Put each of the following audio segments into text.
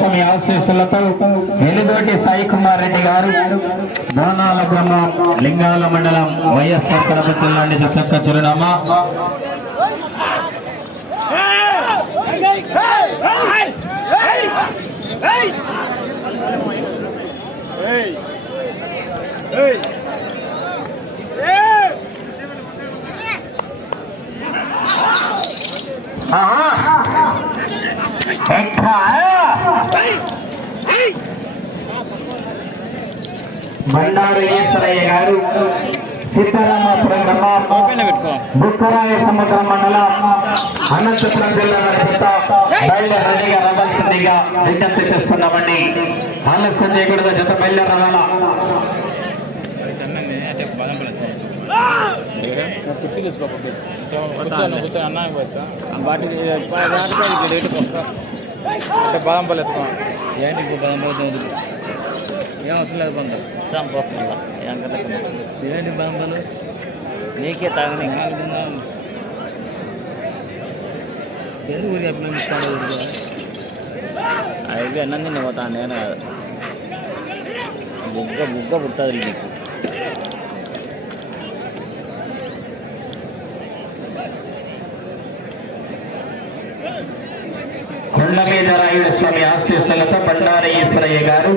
స్వామి ఆశీస్సులతో ఎలుగోటి సాయి కుమార్ రెడ్డి గారు బోనాల బ్రహ్మ లింగాల మండలం వైఎస్ఆర్ కడప జిల్లా నుండి జత చిరునామా. బండారు ఈశ్వరయ్య గారు సీతారామపురం గ్రామం బుక్కరాయ సముద్రం మండలం అనంతపురం జిల్లా బయలుదేరగా రావాల్సిందిగా విజ్ఞప్తి చేస్తున్నామండి. ఆలస్యం చేయకూడదు జత బయలుదేరాల కుర్చీ తెచ్చుకోకపోతే కూర్చోను కూర్చొని అన్నా వచ్చా వాటికి రేటు అంటే బాదం పళ్ళు ఎత్తుకోండి ఏంటి ఇప్పుడు బాదం పళ్ళు వదులు ఏం అవసరం లేదు పొంద చంపకుండా ఏంటి బాదం పళ్ళు నీకే తాగని పేరు ఊరికి అభినందిస్తాను అవి అన్నది నేను. పోతాను నేను బుగ్గ బుగ్గ పుట్టదు నీకు. కొండ స్వామి ఆశీస్సులతో బండార ఈశ్వరయ్య గారు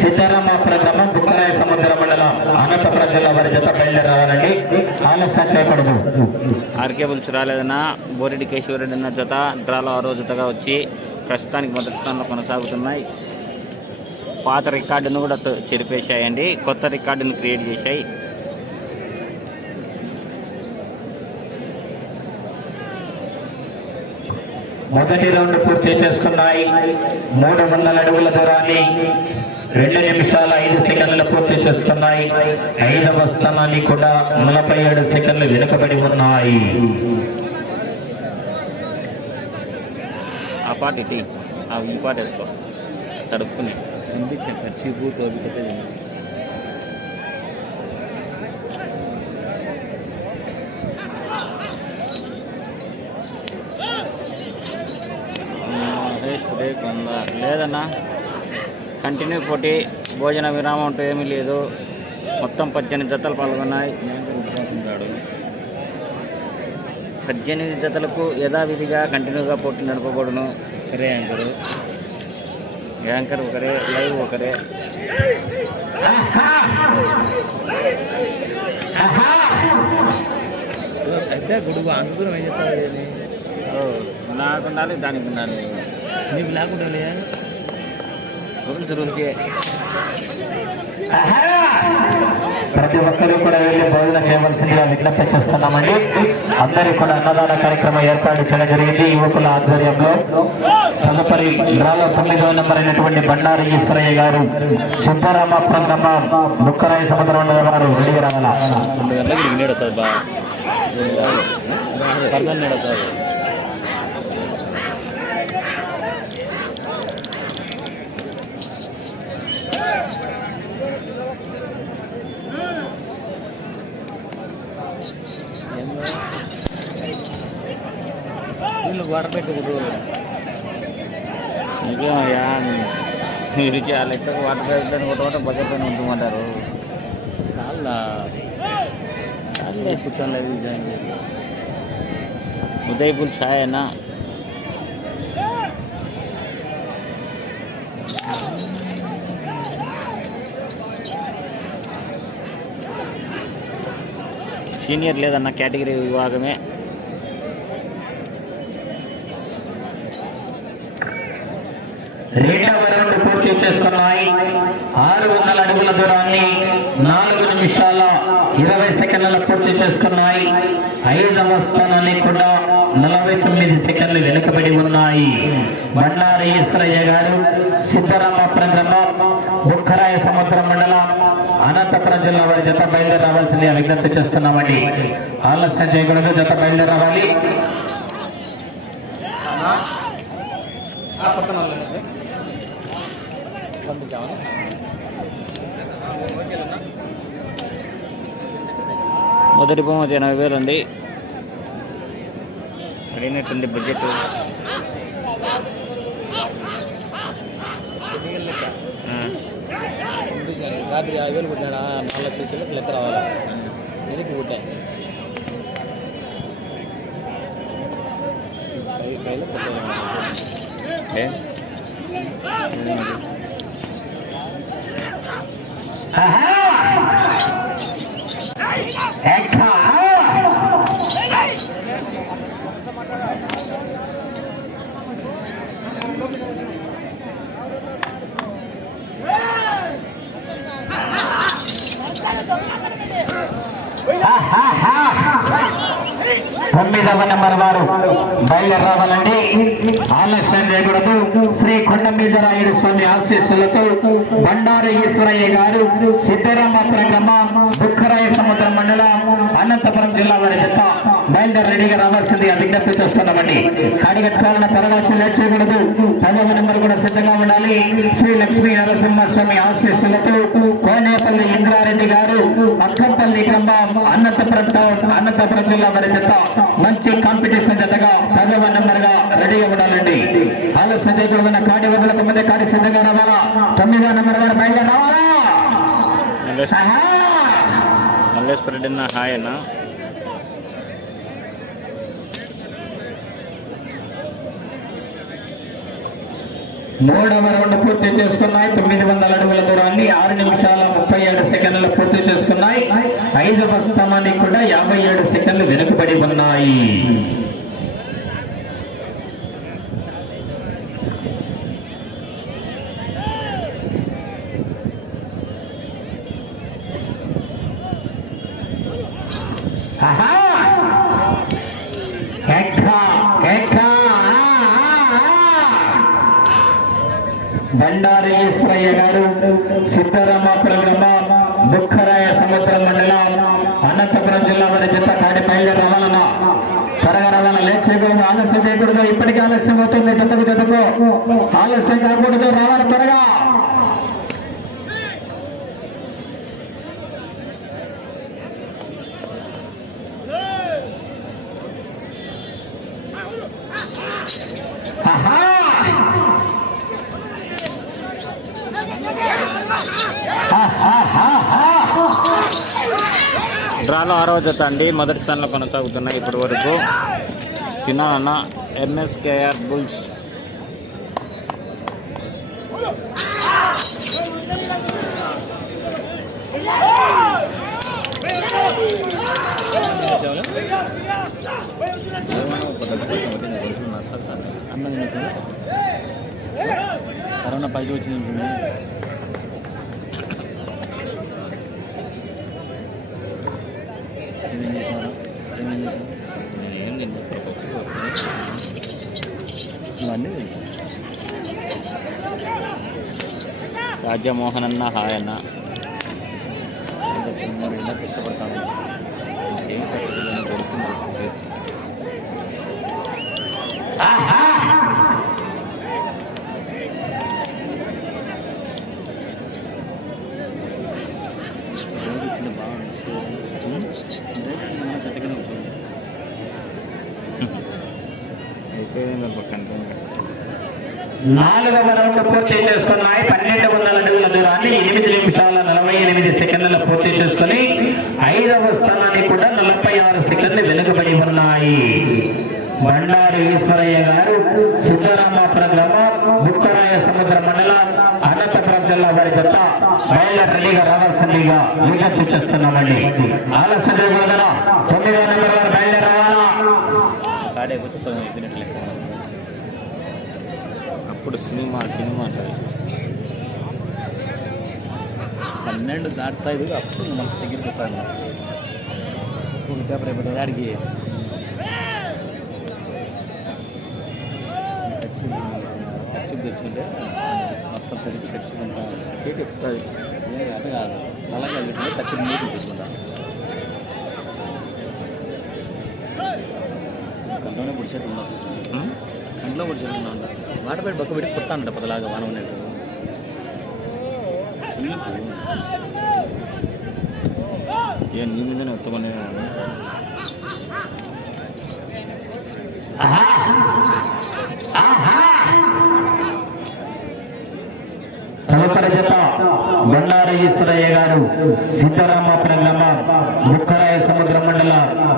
సిద్ధరామాపురం గ్రామం బుక్కరాయ సముద్ర మండలం అనంతపురం ప్రజల వారి జత బయలుదేరి రావాలండి ఆలస్యం చేయకూడదు. ఆర్కే బుల్స్ రాలేదన్నా బోరెడ్డి కేశవరెడ్డి అన్న జత డ్రాలో ఆరో జతగా వచ్చి ప్రస్తుతానికి మొదటి స్థానంలో కొనసాగుతున్నాయి. పాత రికార్డును కూడా చెరిపేశాయండి. కొత్త రికార్డును క్రియేట్ చేశాయి. మొదటి రౌండ్ పూర్తి చేసుకున్నాయి. మూడు వందల అడుగుల దూరాన్ని రెండు నిమిషాల ఐదు సెకండ్లు పూర్తి చేసుకున్నాయి. ఐదవ స్థానాన్ని కూడా నలభై ఏడు సెకండ్లు వెనుకబడి ఉన్నాయి. ఆ పాట ఈ పాట వేసుకో. తడుపుకుని. ఖర్చు ఉందా లేదన్నా. కంటిన్యూ పోటీ భోజన విరామం అంటూ ఏమీ లేదు. మొత్తం పద్దెనిమిది జతలు పాల్గొన్నాయి. పద్దెనిమిది జతలకు యథావిధిగా కంటిన్యూగా పోటీ నడపకూడను ఒకరే యాంకరు. యాంకర్ ఒకరే లైవ్ ఒకరే. అయితే గుడుగు దూరం ఏం చేస్తారు నాకు ఉండాలి దానికి ఉండాలి. నీకు లేకుండా ప్రతి ఒక్కరూ కూడా వెళ్ళి భోజన చేయవలసిందిగా విజ్ఞప్తి చేస్తున్నామండి. అందరూ కూడా అన్నదాన కార్యక్రమం ఏర్పాటు చేయడం జరిగింది. యువకుల ఆధ్వర్యంలో తదుపరి డ్రాలో తొమ్మిదవ నెంబర్ అయినటువంటి బండారు ఈశ్వరయ్య గారు సిద్ధరామాపురం గ్రామం బుక్కరాయ సముద్రం వారు రెడీ రావాలా? రెండు గంటలకు దిగినాడు సార్ బా పర్దన్నాడు సార్ వీళ్ళు వాటర్ పెట్టకూడదు ఇంకేమయ్యా మీరు చాలా ఎక్కువ వాటర్ పైప్ కొట్టమంటే బకెట్ పైన ఉంచమంటారు చాలా చాలా కూర్చొని లేదు జాయిన్ చేసి ఉదయపూల్ ఛాయ్ అన్న సీనియర్ లేదన్న కేటగిరీ విభాగమే రెండవ రౌండ్ పూర్తి చేసుకున్నాయి ఆరు వందల అడుగుల దూరాన్ని నాలుగు నిమిషాల ఇరవై సెకండ్ల పూర్తి చేసుకున్నాయి ఐదవ స్థానాన్ని కూడా నలభై తొమ్మిది సెకండ్లు వెనుకబడి ఉన్నాయి. బండారి ఈశ్వరయ్య గారు సిద్ధరామ గ్రామం బుక్కరాయ సముద్రం మండలం అనంతపురం జిల్లా వారి జత బయలుదేరి రావాల్సింది విజ్ఞప్తి చేస్తున్నామండి. ఆలస్యం చేయకూడదు జత బయలుదేరి రావాలి పంపించామా మొదటి బహుమతి ఎనభై వేలు ఉంది అడిగినట్టుంది బడ్జెట్ శనిగల్ లెక్క ఆ, పంపించాను రాత్రి ఐదు వేలు కొట్టాడా నాలుగు చేసేలకు లెక్క రావాలా వెనక్కి కొట్టాయి పై పైలో తొమ్మిదవ నెంబర్ వారు బయలుదేరి ఆలస్యం చేయకూడదు. గారు శ్రీ కొండమీదరాయుడు స్వామి ఆశీస్సులతో బండారు ఈశ్వరయ్య గారు సిద్ధరామపురం గ్రామం బుక్కరాయ సముద్రం మండలం అనంతపురం జిల్లా వారి చెత్త బయలుదేరి రెడీగా రావాల్సిందిగా విజ్ఞప్తి చేస్తున్నామండి కాడిగట్టుకోవాలన్న తర్వాత లేట్ చేయకూడదు పదవ నెంబర్ కూడా సిద్ధంగా ఉండాలి. శ్రీ లక్ష్మీ నరసింహస్వామి ఆశీస్సులతో కోనేపల్లి ఇంద్రారెడ్డి గారు అక్కంపల్లి గ్రామం అనంతపురం టౌన్ అనంతపురం జిల్లా వారి చెత్త మంచి కాంపిటీషన్ జతగా పదవ నెంబర్గా రెడీగా ఉండాలండి ఆలస్యం చేయకుండా కాడి వదలకు ముందే కాడి సిద్ధంగా రావాలా? తొమ్మిదో నెంబర్ వారు బయలుదేరి రావాలా? మల్లేష్ ఆహా! మల్లేశ్వర రెడ్డి అన్న హాయ్ అన్న. మూడవ రౌండ్ పూర్తి చేసుకున్నాయి తొమ్మిది వందల అడుగుల దూరాన్ని ఆరు నిమిషాల ముప్పై ఏడు సెకండ్లు పూర్తి చేసుకున్నాయి ఐదవ స్థానానికి కూడా యాభై ఏడు సెకండ్లు వెనుకబడి ఉన్నాయి. దండారేశ్వరయ్య గారు సిద్ధరామ గ్రామం దుఃఖరాయ సముద్ర మండలం అనంతపురం జిల్లా వారి జత కాడి పైగా రావాలన్నా త్వరగా రవాణా. లేట్ చేయకూడదు ఆలస్యం చేయకూడదు. ఇప్పటికీ ఆలస్యం అవుతుంది. జతకు జతకు. ఆలస్యం కాకూడదు. రావాలి త్వరగా ఆహా డ్రాలో ఆరవ జత అండి. మొదటి స్థానంలో కొనసాగుతున్నాయి ఇప్పటి వరకు తినాలన్న ఎంఎస్కేఆర్ బుల్స్. అన్నది కరోనా పైకి వచ్చిన నిమిషం ఏమేం చేశారు ఏమేం చేశారు ఏం తిన్నా ఇవన్నీ. రాజ్యమోహన్ అన్న హాయ్ అన్న. చిన్న ఇలా కష్టపడతాను? ఏం కట్టుకోలేని నాలుగవ రౌండ్ పూర్తి చేసుకున్నాయి. పన్నెండు వందల అడుగుల దూరాన్ని ఎనిమిది నిమిషాల నలభై ఎనిమిది సెకండ్ల పూర్తి చేసుకుని ఐదవ స్థానాన్ని కూడా నలభై ఆరు సెకండ్లు వెనుకబడి ఉన్నాయి. బండారు ఈశ్వరయ్య గారు సిద్ధరామాపురం గ్రామం బుక్కరాయ సముద్ర మండలం అనంతపురం జిల్లా వారి జత బయలుదేరి రెడీగా రావాల్సిందిగా విజ్ఞప్తి చేస్తున్నామండి. ఆలస్యం తొమ్మిదో నెంబర్ వారు బయలుదేరి రావాలా కాడైపోతే సగం అయిపోయినట్లు లెక్క అప్పుడు సినిమా సినిమా అంటారు పన్నెండు దాటుతా ఇది అప్పుడు మన దగ్గరికి వచ్చాను ఒక పేపర్ అయిపోతుంది ఆడికి ఖర్చు ఖర్చు తెచ్చుకుంటే మొత్తం తిరిగి ఖర్చుకుంటా కేక్ ఎక్కుతుంది ఏం కాదు కాదు అలాగే పెట్టుకుంటే ఖర్చు నీటి తెచ్చుకుంటా కంట్లోనే పొడిచేట్టు ఉండవు కంట్లో పొడిచేట్టు ఉండ వాటర్ పెట్టి బక్క పెట్టి కుడతా అంట పదలాగా వాన ఉన్నట్టు నీ మీదనే ఉత్తమనే తదుపరి జత బండారు గారు సీతారామపురం గ్రామం ముక్కరాయ సముద్ర మండల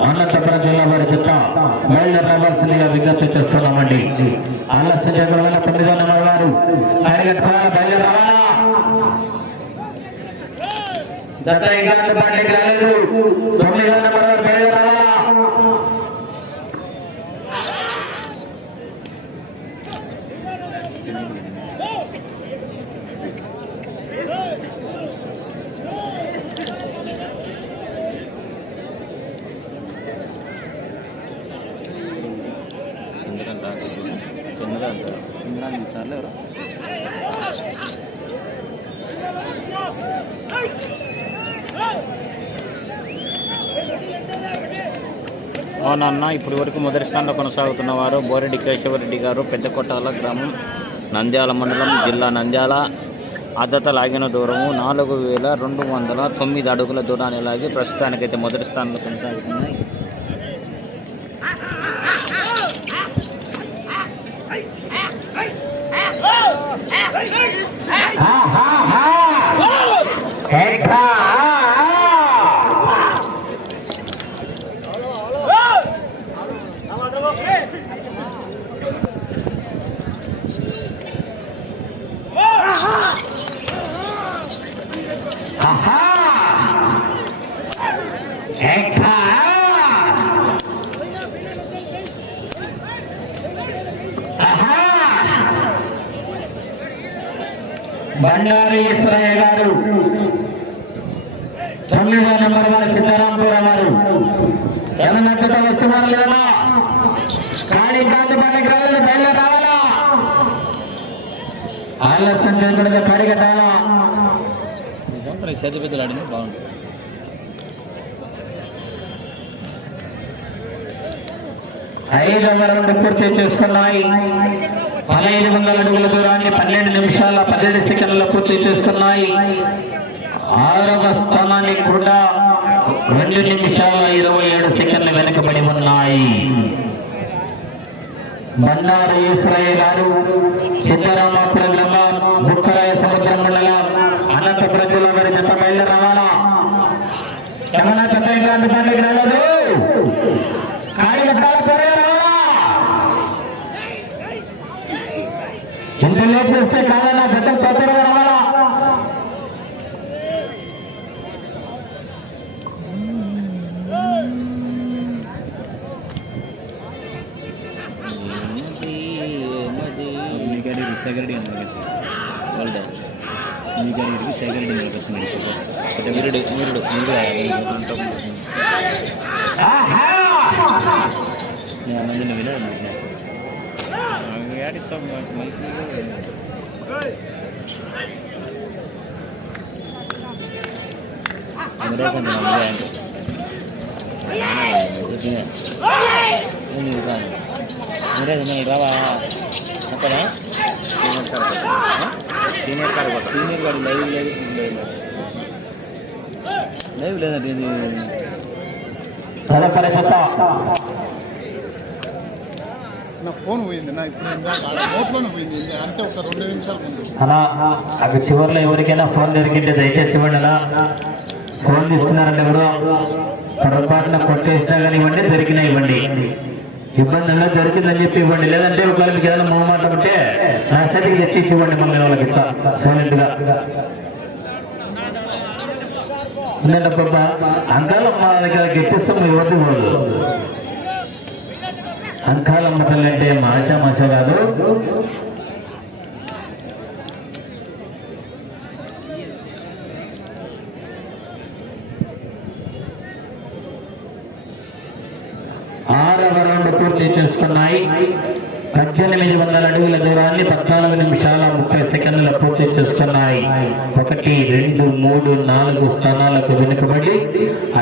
అనంతపురం జిల్లా వారి జత బయలుదేరి విజ్ఞప్తి చేస్తున్నామండి. ఆలస్యం చేయడం వల్ల తొమ్మిదో నెంబర్ వారు కార్యకర్తల బయలుదేరి రావాలా? జత ఇంకా అందుబాటులోకి రాలేదు తొమ్మిదో వారు రావాలా? చంద్రాన్ని చాలు ఎవరు అవునన్న ఇప్పటి వరకు మొదటి స్థానంలో కొనసాగుతున్న వారు బోరెడ్డి కేశవరెడ్డి గారు పెద్దకొట్టాల గ్రామం నంద్యాల మండలం జిల్లా నంద్యాల. అద్దత లాగిన దూరము నాలుగు వేల రెండు వందల తొమ్మిది అడుగుల దూరాన్ని లాగి ప్రస్తుతానికైతే మొదటి స్థానంలో కొనసాగుతున్నాయి. బండారు ఈశ్వరయ్య గారు. తొమ్మిదో నెంబర్ వారు సీతారాంపురం గారు. ఏమన్నా వస్తున్నారు లేదా? ఖాళీ కాంతి పండుగ రాలేదు ఆలస్యం చేయకూడదు పరిగెట్టాలా ఈ సంవత్సరం పెద్దలు ఆడింది బాగుంది ఐదవ రౌండ్ పూర్తి చేసుకున్నాయి. పదహైదు వందల అడుగుల దూరాన్ని పన్నెండు నిమిషాల పదిహేడు సెకండ్ల పూర్తి చేస్తున్నాయి. ఆరవ స్థానానికి కూడా రెండు నిమిషాల ఇరవై ఏడు సెకండ్లు వెనుకబడి ఉన్నాయి. బండారు ఈశ్వరయ్య గారు సిద్ధరామాపురం గ్రామం బుక్కరాయ సముద్రం మండలం అనంతపురం జిల్లా వారి జత బయలు రావాలా రవాణా చట్టం అందుబాటులోకి రాలేదు త్వరగా రావాలా ఎంత లేట్ చేస్తే కాదన్నా? గతం తొందరగా రావాలా? మీకాడికి సెక్యూరిటీ నిలబెట్టారు వాళ్ళ! నేను అన్నది వినడం ఆడిస్తాం మళ్ళీ అమరేషన్ అమరేషన్ రావా అక్కడ సీనియర్ కాడ సీనియర్ కాడ లైవ్ లేదు లైవ్ లేదండి ఇది తదుపరి జత నా ఫోన్ పోయింది నా ఇప్పుడు నోట్లోనే పోయింది అంతే ఒక రెండు నిమిషాలు ముందు. అలా అక్కడ చివరిలో ఎవరికైనా ఫోన్ దొరికింటే దయచేసి ఇవ్వండి అలా. ఫోన్ తీసుకున్నారంటే ఎవరు పొరపాటున కొట్టేసినా కానీ ఇవ్వండి దొరికినా ఇవ్వండి. ఇబ్బంది అలా దొరికిందని చెప్పి ఇవ్వండి. లేదంటే ఒకవేళ మీకు ఏదైనా మొహమాట ఉంటే నా సైడ్కి తెచ్చి ఇచ్చి ఇవ్వండి మమ్మల్ని వాళ్ళకి ఇస్తా సైలెంట్గా ఉందంటప్ప మా దగ్గర గెట్టిస్తాం ఇవ్వద్దు వాళ్ళు? అంకాలమ్మ తల్లి అంటే మాష మాష కాదు. ఆరవ రౌండ్ పూర్తి చేసుకున్నాయి. పద్దెనిమిది వందల అడుగుల దూరాన్ని పద్నాలుగు నిమిషాల ముప్పై సెకండ్ల పూర్తి చేస్తున్నాయి. ఒకటి రెండు మూడు నాలుగు స్థానాలకు వెనుకబడి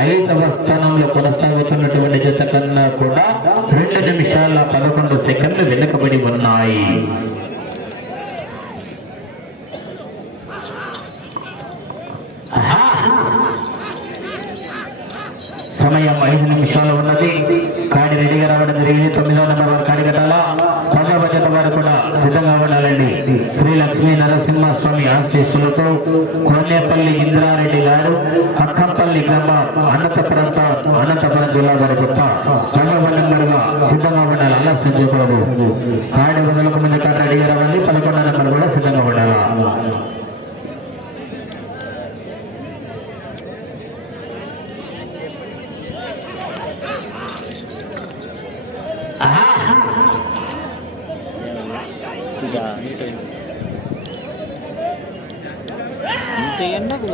ఐదవ స్థానంలో కొనసాగుతున్నటువంటి జత కన్నా కూడా రెండు నిమిషాల పదకొండు సెకండ్లు వెనుకబడి ఉన్నాయి. సమయం ఐదు నిమిషాలు ఉన్నది. కాడి రెడీగా రావడం జరిగింది. తొమ్మిదో నెంబర్ వారు పాలక వారు కూడా సిద్ధంగా ఉండాలండి. శ్రీ లక్ష్మీ నరసింహస్వామి ఆశీస్సులతో కోనేపల్లి ఇంద్రారెడ్డి గారు అక్కంపల్లి గ్రామం అనంతపురం అనంతపురం జిల్లా వారి గొప్ప పదవ సిద్ధంగా ఉండాలి. అలా సంజయబాబు కాడి వందలకు ముందు కాడి అడిగారు రావాలి పదకొండో నెంబర్ కూడా సిద్ధంగా ఉండాలి ఇక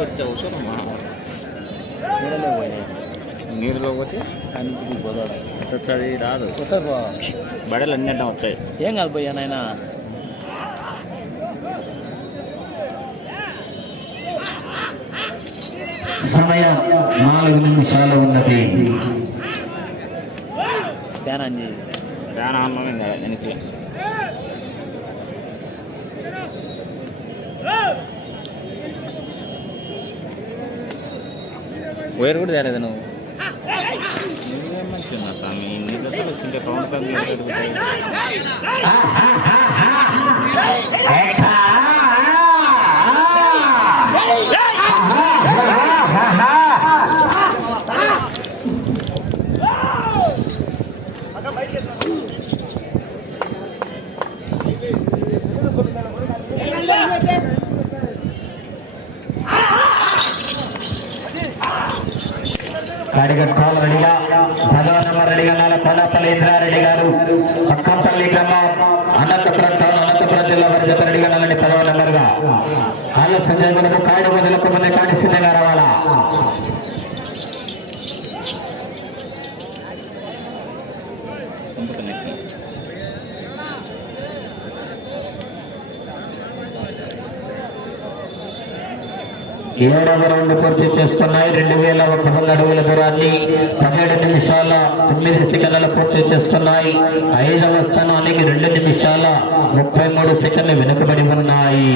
పెడితే అవసరమా నీళ్ళలో పోయినాయి. నీరులో పోతే? అన్నింటికి పోదాడు వచ్చేది రాదు. వచ్చారు బడలు అన్ని అడ్డం వచ్చాయి. ఏం కాదు పోయా నాయన. సమయం నాలుగు నిమిషాలు ఉన్నది. ధ్యానం చేయి. ప్రాణాన్నం ఇంకా వెనక్కి. వైర్ కూడా తేలేదు నువ్వు. మంచిగా స్వామి? నీళ్ళతో వచ్చింటే పవన్ కళ్యాణ్ అడుగుతాయి కాడిగట్టాల రెడ్డిగా పదవ నెంబర్ రెడ్డిగా నాల కోనపల్లి ఇంద్రారెడ్డి గారు అక్కంపల్లి గ్రామం అనంతపురం టౌన్ అనంతపురం జిల్లా వారి జత రెడ్డిగా నాలని పదవ నెంబర్గా ఆల సంజయ్ గురకు కాడి మొదలకు ముందే కాడి సిద్ధంగా రావాలా? ఏడవ రౌండ్ పూర్తి చేస్తున్నాయి రెండు వేల ఒక వంద అడుగుల దూరాన్ని పదిహేడు నిమిషాల తొమ్మిది సెకండ్లు పూర్తి చేస్తున్నాయి ఐదవ స్థానానికి రెండు నిమిషాల ముప్పై మూడు సెకండ్లు వెనుకబడి ఉన్నాయి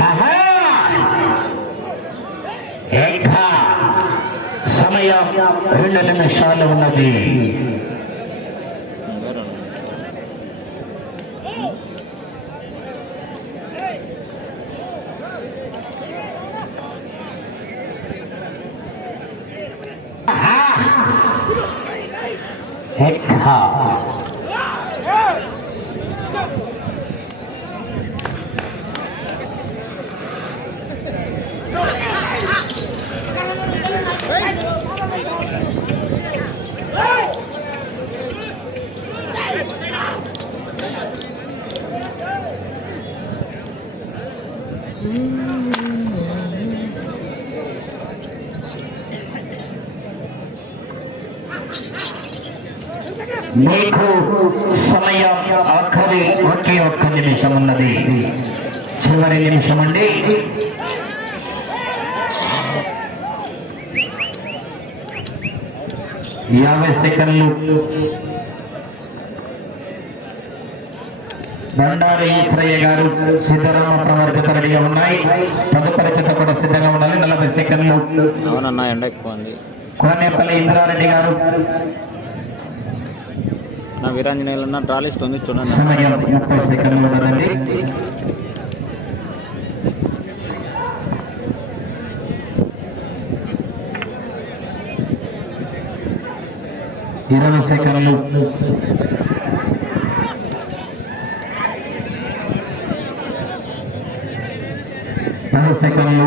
ఆహా! ఏకా! సమయం రెండు మీకు సమయం ఆఖరి ఒకే ఒక్క నిమిషం ఉన్నది. చివరి నిమిషం అండి. యాభై సెకండ్లు. బండారు ఈశ్వరయ్య గారు సిద్ధరామ ప్రవర్తిత రెడీగా ఉన్నాయి. తదుపరి జత కూడా సిద్ధంగా ఉండాలి. నలభై సెకండ్లు. అవునన్నా ఎండ ఎక్కువ ఉంది. కోనేపల్లి ఇంద్రారెడ్డి గారు. నా వీరాంజనేయులు ఉన్న ట్రాలీ ఇస్తుంది చూడండి. ఇరవై సెకండ్లు. పది సెకండ్లు.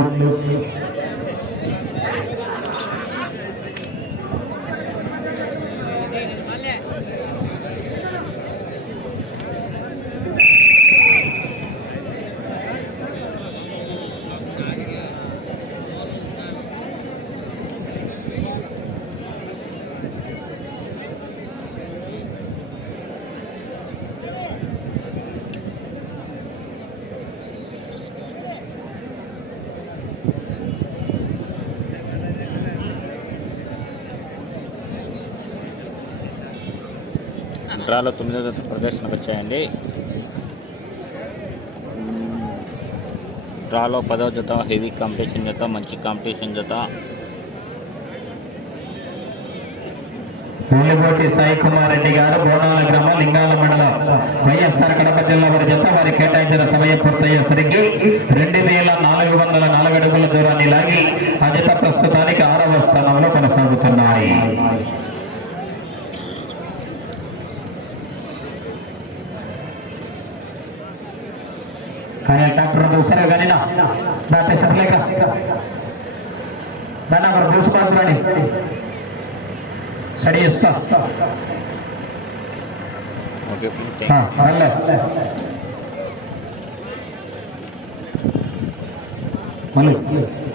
డ్రాలో తొమ్మిదో జత ప్రదర్శనకు వచ్చాయండి. డ్రాలో పదవ జత హెవీ కాంపిటీషన్ జత మంచి కాంపిటీషన్ జత. వెల్లిపోటి సాయి కుమార్ రెడ్డి గారు బోనాల గ్రామం లింగాల మండలం. వైఎస్ఆర్ కడప జిల్లా వారి జత వారి కేటాయించిన సమయం పూర్తయ్యేసరికి రెండు వేల నాలుగు వందల నాలుగు అడుగుల దూరాన్ని లాగి ఆ జత ప్రస్తుతానికి ఆరవ స్థానంలో కొనసాగుతున్నాయి. आणि डॉक्टर दुसऱ्या गाडीना दाटे सरले का दानावर दोष बाजूने सडी असता हाँ सरले म्हणून